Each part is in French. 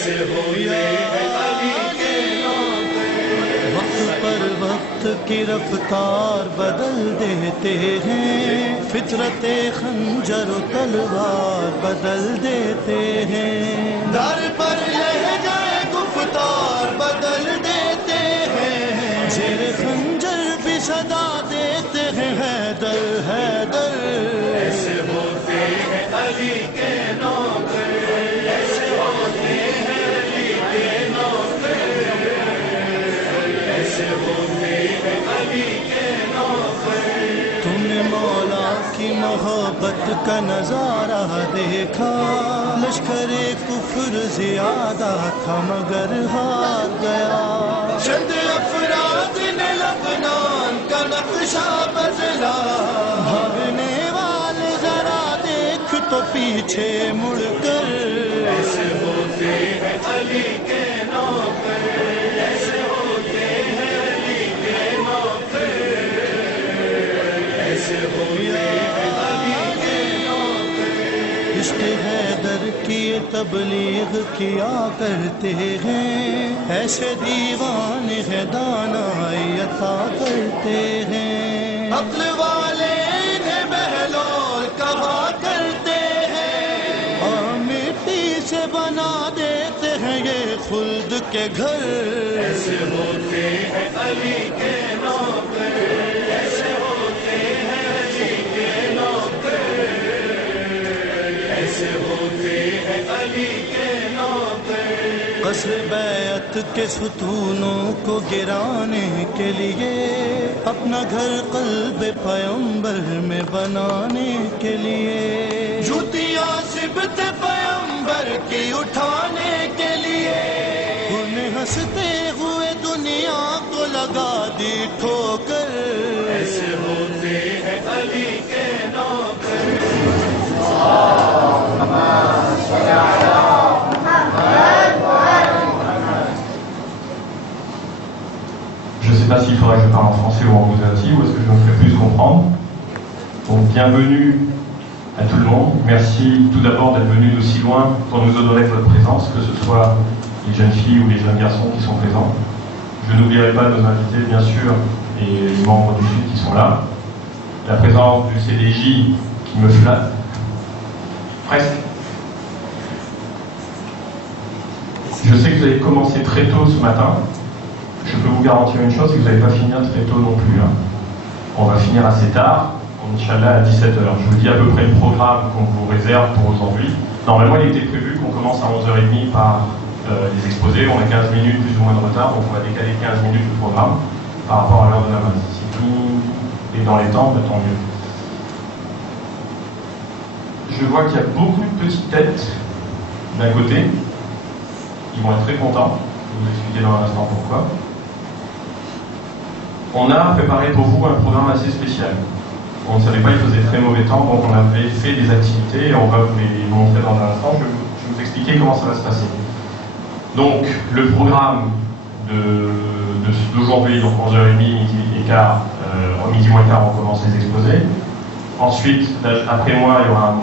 ऐसे होते हैं अली के नाम पे। वक्त पर वक्त की रफ्तार बदल देते हैं, फितरते खंजर तलवार बदल देते हैं। दर पर लहजाए गुफ्तार बदल देते हैं, जेर खंजर भी सदा देते हैं हैदर हैदर। ऐसे होते हैं अली के नाम पे, ऐसे होते हैं अली के नाम पे, ऐसे होते हैं अली के नाम पे। तुमने मौला की मोहब्बत का नजारा देखा, लश्करे कुफ्र ज्यादा था मगर हार गया। चंद अफराद ने लबनान का नक्शा बदला, भागने वाले जरा देख तो पीछे मुड़कर। ऐसे होते हैं अली के नाम पे, ऐसे होते हैं अली के नाम पे, ऐसे होते हैं अली के नाम पे। इश्क़ हैदर की तबलीग किया करते हैं, ऐसे दीवाने हैं दानाई अता करते हैं। अक्ल वाले इन्हें बहलोल कहा करते हैं, और मिट्टी से बना देते हैं ये खुल्द के घर। ऐसे होते हैं अली के नाम पे, ऐसे होते हैं अली के नाम पे, ऐसे होते हैं अली के नाम पे। क़स्र बैत के सुतूनों को गिराने के लिए, अपना घर क़ल्ब पैगंबर में बनाने के लिए, जूतियाँ सिबत पैगंबर की उठाने के लिए, उन्हें हंसते हुए दुनिया को लगा दी ठोकर। ऐसे होते हैं अली के नाम पे। Je ne sais pas s'il faudrait que je parle en français ou en bouddhati, ou est-ce que je me ferai plus comprendre. Donc bienvenue à tout le monde. Merci tout d'abord d'être venus d'aussi loin pour nous honorer de votre présence, que ce soit les jeunes filles ou les jeunes garçons qui sont présents. Je n'oublierai pas nos invités, bien sûr, et les membres du FIT qui sont là. La présence du CDJ qui me flatte. Presque. Je sais que vous avez commencé très tôt ce matin. Je peux vous garantir une chose, c'est que vous n'allez pas finir très tôt non plus. Hein. On va finir assez tard, Inch'Allah à 17h. Je vous dis à peu près le programme qu'on vous réserve pour aujourd'hui. Normalement, il était prévu qu'on commence à 11h30 par les exposés. On a 15 minutes plus ou moins de retard, donc on va décaler 15 minutes le programme par rapport à l'heure de la masse. Si tout est dans les temps, tant mieux. Je vois qu'il y a beaucoup de petites têtes d'un côté. Ils vont être très contents. Je vais vous expliquer dans un instant pourquoi. On a préparé pour vous un programme assez spécial. On ne savait pas, il faisait très mauvais temps, donc on avait fait des activités et on va vous les montrer dans un instant. Je vais vous expliquer comment ça va se passer. Donc, le programme d'aujourd'hui, donc 11h30, midi et quart, midi moins quart, on commence les exposés. Ensuite, après moi, il y aura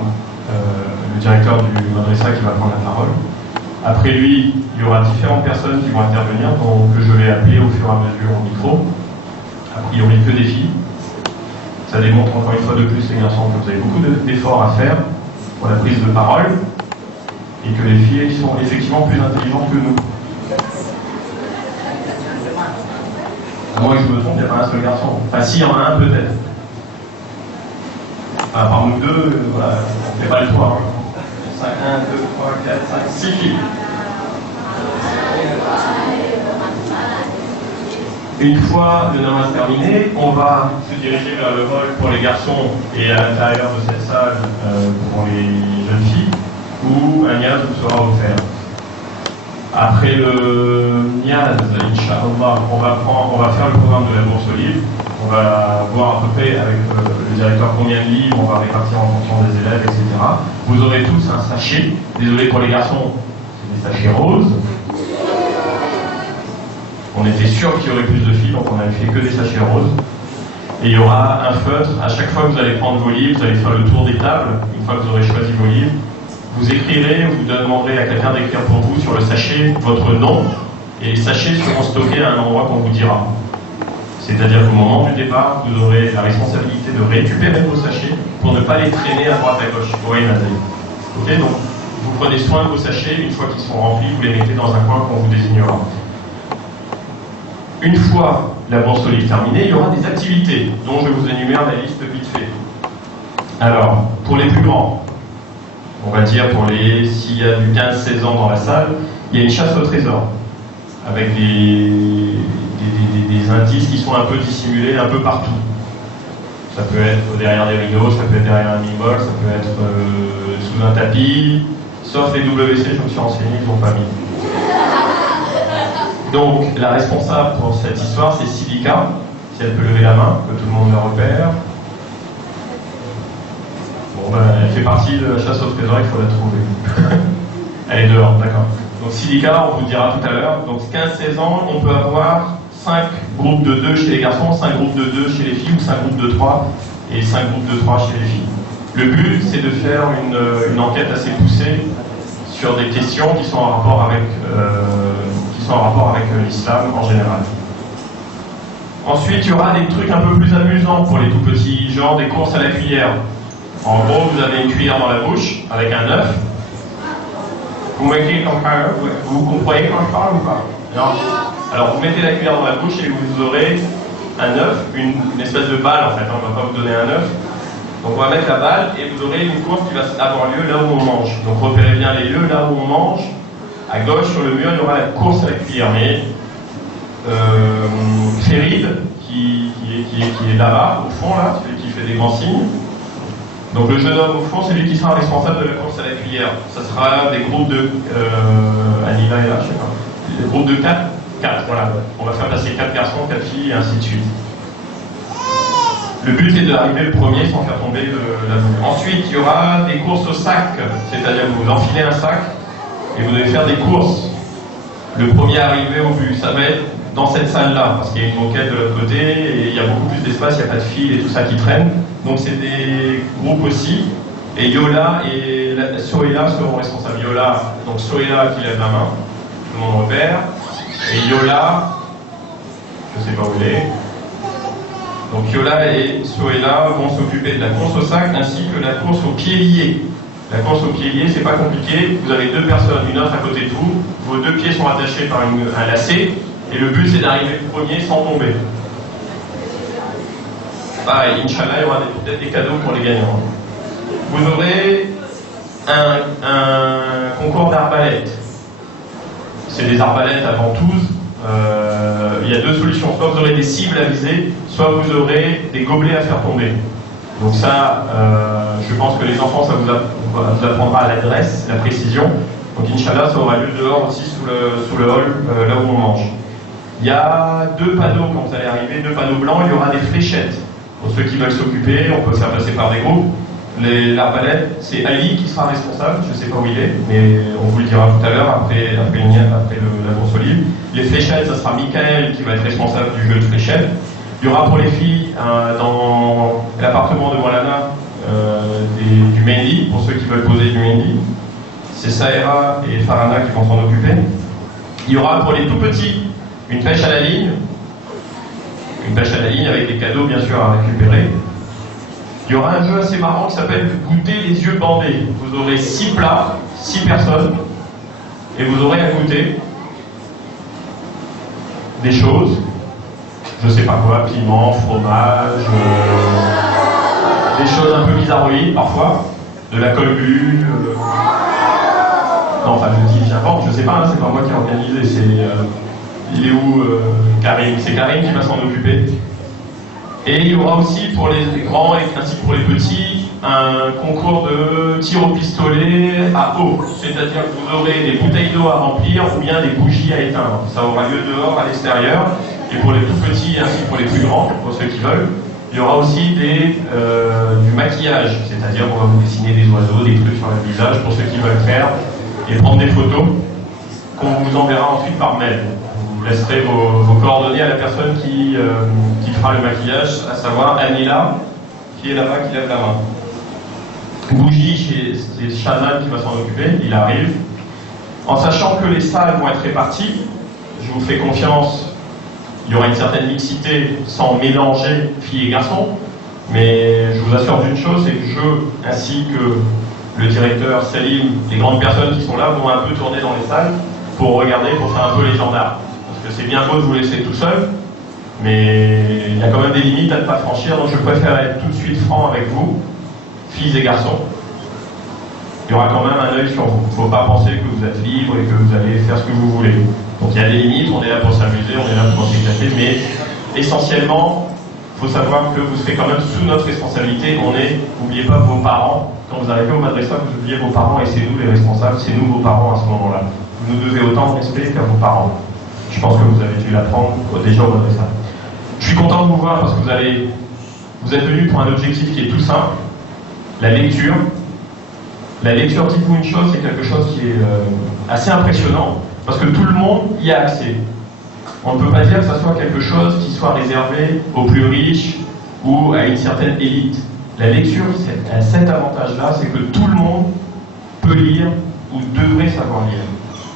le directeur du Madrasa qui va prendre la parole. Après lui, il y aura différentes personnes qui vont intervenir, donc que je vais appeler au fur et à mesure au micro. A priori que des filles. Ça démontre encore une fois de plus, les garçons, que vous avez beaucoup d'efforts à faire pour la prise de parole et que les filles sont effectivement plus intelligentes que nous. À moins que je me trompe, il n'y a pas un seul garçon. Enfin, si, il y en a un peut-être. Enfin, par nous deux, voilà, on ne fait pas le tour. 1, 2, 3, 4, 5, 6 filles. Une fois le namaz terminé, on va se diriger vers le hall pour les garçons et à l'intérieur de cette salle pour les jeunes filles, où un niaz vous sera offert. Après le niaz, Inch'Allah, on va faire le programme de la bourse aux livres. On va voir à peu près avec le directeur combien de livres, on va répartir en fonction des élèves, etc. Vous aurez tous un sachet. Désolé pour les garçons, c'est des sachets roses. On était sûr qu'il y aurait plus de filles, donc on n'avait fait que des sachets roses. Et il y aura un feutre. À chaque fois que vous allez prendre vos livres, vous allez faire le tour des tables. Une fois que vous aurez choisi vos livres, vous écrirez ou vous demanderez à quelqu'un d'écrire pour vous sur le sachet votre nom, et les sachets seront stockés à un endroit qu'on vous dira. C'est-à-dire qu'au moment du départ, vous aurez la responsabilité de récupérer vos sachets pour ne pas les traîner à droite à gauche. Oui, ok, donc vous prenez soin de vos sachets, une fois qu'ils sont remplis, vous les mettez dans un coin qu'on vous désignera. Une fois la bourse solide terminée, il y aura des activités dont je vous énumère la liste vite fait. Alors, pour les plus grands, on va dire s'il y a du 15-16 ans dans la salle, il y a une chasse au trésor avec des indices qui sont un peu dissimulés un peu partout. Ça peut être derrière des rideaux, ça peut être derrière un mini-bol, ça peut être sous un tapis, sauf les WC, je me suis renseigné, ils n'ont pas mis. Donc, la responsable pour cette histoire, c'est Silica, si elle peut lever la main, que tout le monde la repère. Bon, ben, elle fait partie de la chasse au trésor, il faut la trouver. Elle est dehors, d'accord. Donc, Silica, on vous dira tout à l'heure. Donc, 15-16 ans, on peut avoir 5 groupes de 2 chez les garçons, 5 groupes de 2 chez les filles, ou 5 groupes de 3 et 5 groupes de 3 chez les filles. Le but, c'est de faire une enquête assez poussée sur des questions qui sont en rapport avec l'islam en général. Ensuite, il y aura des trucs un peu plus amusants pour les tout petits, genre des courses à la cuillère. En gros, vous avez une cuillère dans la bouche avec un œuf. Vous comprenez quand je parle ou pas? Non. Alors, vous mettez la cuillère dans la bouche et vous aurez un œuf, une espèce de balle en fait. On ne va pas vous donner un œuf. Donc, on va mettre la balle et vous aurez une course qui va avoir lieu là où on mange. Donc, repérez bien les lieux là où on mange. À gauche, sur le mur, il y aura la course à la cuillère. Mais Ferid, qui est là-bas, au fond, là, celui qui fait des grands signes. Donc le jeune homme au fond, c'est lui qui sera responsable de la course à la cuillère. Ça sera des groupes de... Anila est là, je sais pas. Des groupes de 4, voilà. On va faire passer 4 garçons, 4 filles, et ainsi de suite. Le but est d'arriver le premier sans faire tomber la boule. Ensuite, il y aura des courses au sac, c'est-à-dire que vous enfilez un sac et vous devez faire des courses. Le premier arrivé au but, ça va être dans cette salle-là, parce qu'il y a une moquette de l'autre côté, et il y a beaucoup plus d'espace, il n'y a pas de fil et tout ça qui traîne. Donc c'est des groupes aussi. Et Yola et Sohéla seront responsables. Yola, donc Sohéla qui lève la main, tout le monde repère. Et Yola, je ne sais pas où elle est. Donc Yola et Sohéla vont s'occuper de la course au sac ainsi que la course au pied lié. La course au pied lié, c'est pas compliqué. Vous avez 2 personnes, une autre à côté de vous. Vos 2 pieds sont attachés par un lacet. Et le but, c'est d'arriver le premier sans tomber. Pareil, Inch'Allah, il y aura peut-être des cadeaux pour les gagnants. Vous aurez un concours d'arbalètes. C'est des arbalètes à ventouses. Il y a 2 solutions. Soit vous aurez des cibles à viser, soit vous aurez des gobelets à faire tomber. Donc ça, je pense que les enfants, ça vous apprendra à l'adresse, la précision. Donc Inch'Allah, ça aura lieu dehors aussi sous le hall, là où on mange. Il y a 2 panneaux quand vous allez arriver, 2 panneaux blancs, il y aura des fléchettes. Pour ceux qui veulent s'occuper, on peut faire passer par des groupes. L'arbalète, c'est Ali qui sera responsable, je ne sais pas où il est, mais on vous le dira tout à l'heure après la course au livre. Les fléchettes, ça sera Michael qui va être responsable du jeu de fléchettes. Il y aura pour les filles, dans l'appartement de Moulana, du Mendi, pour ceux qui veulent poser du Mendi. C'est Saïra et Farana qui vont s'en occuper. Il y aura pour les tout petits une pêche à la ligne. Une pêche à la ligne avec des cadeaux bien sûr à récupérer. Il y aura un jeu assez marrant qui s'appelle goûter les yeux bandés. Vous aurez 6 plats, 6 personnes, et vous aurez à goûter des choses, je sais pas quoi, piment, fromage, des choses un peu bizarroïdes parfois, de la colbue. Non, enfin je dis j'invente, je sais pas, hein, c'est pas moi qui ai organisé, il est où Karim? C'est Karim qui va s'en occuper. Et il y aura aussi pour les grands ainsi que pour les petits un concours de tir au pistolet à eau. C'est-à-dire que vous aurez des bouteilles d'eau à remplir ou bien des bougies à éteindre. Ça aura lieu dehors, à l'extérieur. Et pour les tout petits ainsi que pour les plus grands, pour ceux qui veulent, il y aura aussi du maquillage. C'est-à-dire qu'on va vous dessiner des oiseaux, des trucs sur le visage pour ceux qui veulent faire et prendre des photos qu'on vous enverra ensuite par mail. Vous laisserez vos coordonnées à la personne qui fera le maquillage, à savoir Anila, qui est là-bas, qui lève la main. Bougie, c'est Shazam qui va s'en occuper, il arrive. En sachant que les salles vont être réparties, je vous fais confiance, il y aura une certaine mixité sans mélanger filles et garçons, mais je vous assure d'une chose, c'est que je, ainsi que le directeur, Salim, les grandes personnes qui sont là, vont un peu tourner dans les salles pour regarder, pour faire un peu les gendarmes. Parce que c'est bien beau de vous laisser tout seul, mais il y a quand même des limites à ne pas franchir, donc je préfère être tout de suite franc avec vous, filles et garçons. Il y aura quand même un œil sur vous. Il ne faut pas penser que vous êtes libre et que vous allez faire ce que vous voulez. Donc il y a des limites, on est là pour s'amuser, on est là pour s'éclater, mais essentiellement, il faut savoir que vous serez quand même sous notre responsabilité. N'oubliez pas vos parents. Quand vous arrivez au madrasa, vous oubliez vos parents et c'est nous les responsables, c'est nous vos parents à ce moment-là. Vous nous devez autant de respect qu'à vos parents. Je pense que vous avez dû l'apprendre déjà au madrasa. Je suis content de vous voir parce que vous êtes venus pour un objectif qui est tout simple, la lecture. La lecture, dites-vous une chose, c'est quelque chose qui est assez impressionnant, parce que tout le monde y a accès. On ne peut pas dire que ce soit quelque chose qui soit réservé aux plus riches ou à une certaine élite. La lecture, c'est cet avantage-là, c'est que tout le monde peut lire ou devrait savoir lire.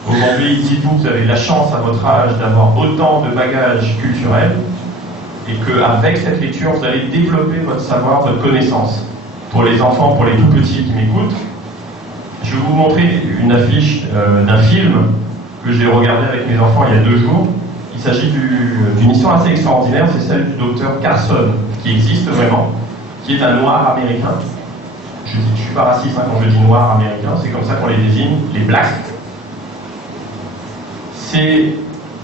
Aujourd'hui, dites-vous que vous avez la chance à votre âge d'avoir autant de bagages culturels et qu'avec cette lecture, vous allez développer votre savoir, votre connaissance. Pour les enfants, pour les tout petits qui m'écoutent, je vais vous montrer une affiche d'un film que j'ai regardé avec mes enfants il y a 2 jours. Il s'agit d'une histoire assez extraordinaire, c'est celle du docteur Carson, qui existe vraiment, qui est un noir américain. Je ne suis pas raciste quand je dis noir américain, c'est comme ça qu'on les désigne, les blacks. C'est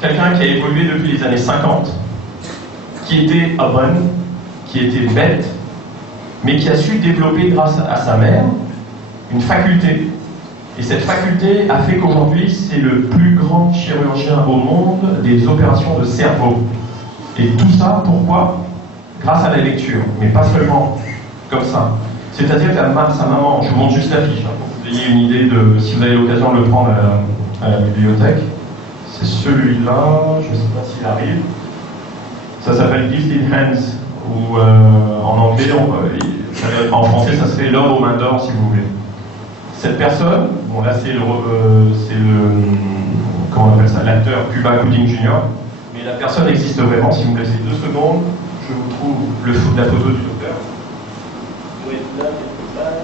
quelqu'un qui a évolué depuis les années 50, qui était urban, qui était bête, mais qui a su développer grâce à sa mère une faculté. Et cette faculté a fait qu'aujourd'hui, c'est le plus grand chirurgien au monde des opérations de cerveau. Et tout ça, pourquoi? Grâce à la lecture, mais pas seulement comme ça. C'est-à-dire que sa maman, je vous montre juste l'affiche, hein, pour que vous ayez une idée de, si vous avez l'occasion de le prendre à la bibliothèque. C'est celui-là, je ne sais pas s'il arrive. Ça s'appelle Gifted Hands, ou en anglais, en français, ça serait l'homme aux mains d'or, si vous voulez. Cette personne, bon là c'est le comment on appelle ça, l'acteur Cuba Gooding Jr., mais la personne existe vraiment. Si vous me laissez 2 secondes, je vous trouve la photo du docteur. Vous êtes là quelque part.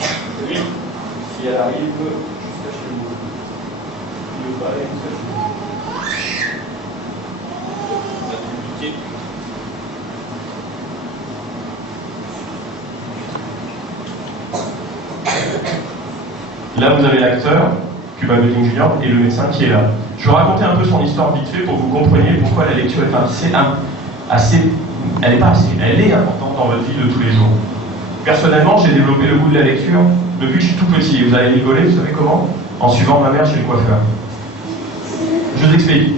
C'est lui. Si elle arrive jusqu'à chez vous. Il vous paraît jusqu'à chez vous. Ça va compliqué. Là, vous avez l'acteur, Cuba Gooding Jr., et le médecin qui est là. Je vais raconter un peu son histoire vite fait pour que vous compreniez pourquoi la lecture est elle est importante dans votre vie de tous les jours. Personnellement, j'ai développé le goût de la lecture depuis que je suis tout petit. Vous allez rigoler, vous savez comment? En suivant ma mère chez le coiffeur. Je vous explique.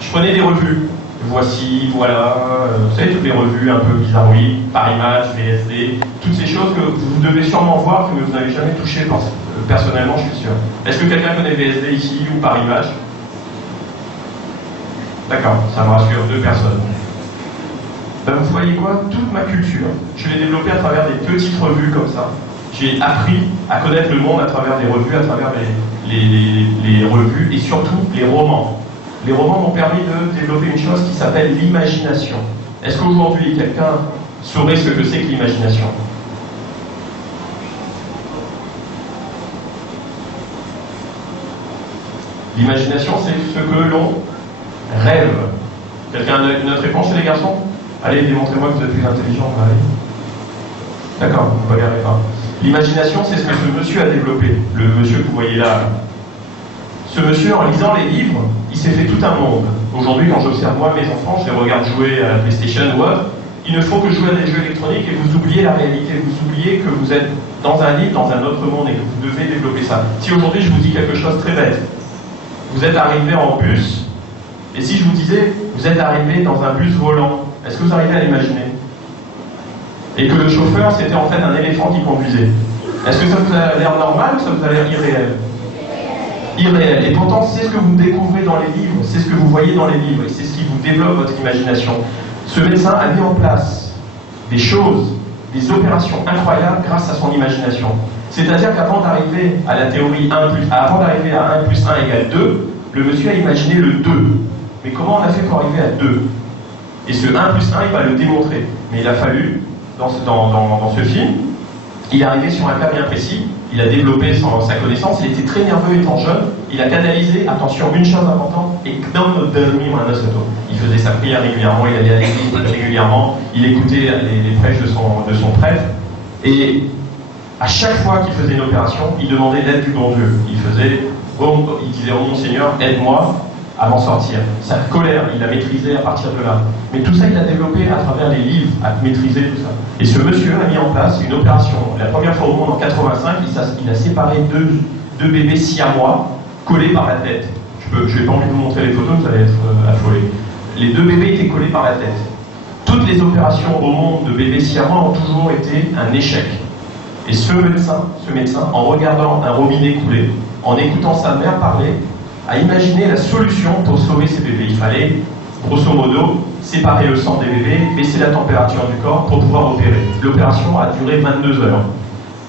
Je prenais des revues. Voici, voilà, vous savez, toutes les revues un peu bizarroïdes, Paris Match, VSD, toutes ces choses que vous devez sûrement voir, que vous n'avez jamais touché, personnellement, je suis sûr. Est-ce que quelqu'un connaît VSD ici ou Paris Match? D'accord, ça me rassure, 2 personnes. Ben, vous voyez quoi? Toute ma culture, je l'ai développée à travers des petites revues comme ça. J'ai appris à connaître le monde à travers des revues, à travers les revues et surtout les romans. Les romans m'ont permis de développer une chose qui s'appelle l'imagination. Est-ce qu'aujourd'hui, quelqu'un saurait ce que c'est que l'imagination? L'imagination, c'est ce que l'on rêve. Quelqu'un a une autre réponse chez les garçons? Allez, démontrez-moi que vous êtes plus intelligent. D'accord, vous ne bagarrez pas. L'imagination, c'est ce que ce monsieur a développé. Le monsieur que vous voyez là. Ce monsieur, en lisant les livres, il s'est fait tout un monde. Aujourd'hui, quand j'observe moi mes enfants, je les regarde jouer à la PlayStation ou autre, il ne faut que jouer à des jeux électroniques et vous oubliez la réalité. Vous oubliez que vous êtes dans un livre, dans un autre monde et que vous devez développer ça. Si aujourd'hui, je vous dis quelque chose de très bête, vous êtes arrivé en bus, et si je vous disais, vous êtes arrivé dans un bus volant, est-ce que vous arrivez à l'imaginer? Et que le chauffeur, c'était en fait un éléphant qui conduisait. Est-ce que ça vous a l'air normal ou ça vous a l'air irréel? Irréel. Et pourtant, c'est ce que vous découvrez dans les livres, c'est ce que vous voyez dans les livres, et c'est ce qui vous développe votre imagination. Ce médecin a mis en place des choses des opérations incroyables grâce à son imagination. C'est-à-dire qu'avant d'arriver à la théorie avant d'arriver à 1 plus 1 égale 2, le monsieur a imaginé le 2. Mais comment on a fait pour arriver à 2? Et ce 1 plus 1, il va le démontrer. Mais il a fallu, dans ce film, il est arrivé sur un cas bien précis, il a développé sa connaissance, il était très nerveux étant jeune, il a canalisé, attention, une chose importante, et il faisait sa prière régulièrement, il allait à l'église régulièrement, il écoutait les prêches de son prêtre, et à chaque fois qu'il faisait une opération, il demandait l'aide du bon Dieu. Il disait, oh mon Seigneur, aide-moi à m'en sortir. Sa colère, il la maîtrisait à partir de là. Mais tout ça, il l'a développé à travers les livres, à maîtriser tout ça. Et ce monsieur a mis en place une opération. La première fois au monde, en 85, il a séparé deux bébés siamois collés par la tête. Je n'ai pas envie de vous montrer les photos, vous allez être affolés. Les deux bébés étaient collés par la tête. Toutes les opérations au monde de bébés siamois ont toujours été un échec. Et ce médecin, en regardant un robinet couler, en écoutant sa mère parler, a imaginé la solution pour sauver ces bébés. Il fallait, grosso modo, séparer le sang des bébés, baisser la température du corps pour pouvoir opérer. L'opération a duré 22 heures,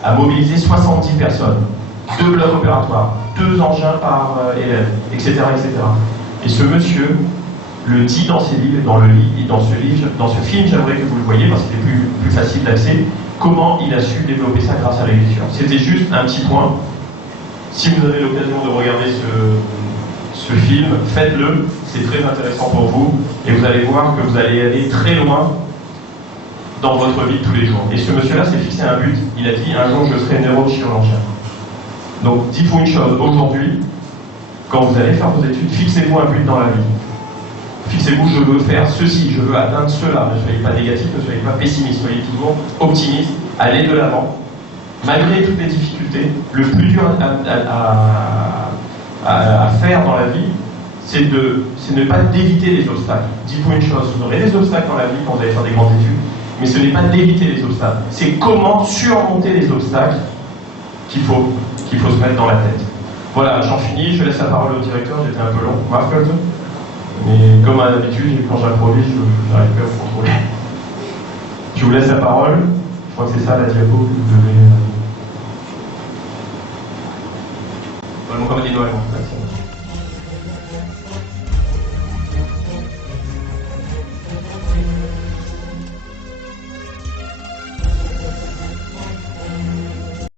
a mobilisé 70 personnes, 2 blocs opératoires, 2 engins par élève, etc., etc. Et ce monsieur le dit dans ses livres, dans ce film, j'aimerais que vous le voyez parce que c'est plus facile d'accès, comment il a su développer ça grâce à l'écriture. C'était juste un petit point. Si vous avez l'occasion de regarder ce film, faites-le, c'est très intéressant pour vous, et vous allez voir que vous allez aller très loin dans votre vie de tous les jours. Et ce monsieur-là s'est fixé un but, il a dit, un jour je serai neurochirurgien. Donc dites-vous une chose, aujourd'hui, quand vous allez faire vos études, fixez-vous un but dans la vie. Fixez-vous, je veux faire ceci, je veux atteindre cela. Ne soyez pas négatif, ne soyez pas pessimiste, soyez toujours optimiste, allez de l'avant. Malgré toutes les difficultés, le plus dur à faire dans la vie, c'est ne pas d'éviter les obstacles. Dites-vous une chose, vous aurez des obstacles dans la vie quand vous allez faire des grandes études, mais ce n'est pas d'éviter les obstacles, c'est comment surmonter les obstacles qu'il faut se mettre dans la tête. Voilà, j'en finis, je laisse la parole au directeur, j'étais un peu long, Marc, mais comme à l'habitude, quand j'improvise, je n'arrive plus à vous contrôler. Je vous laisse la parole, je crois que c'est ça la diapo que vous devez... Bon, comme dit Noël, en fait.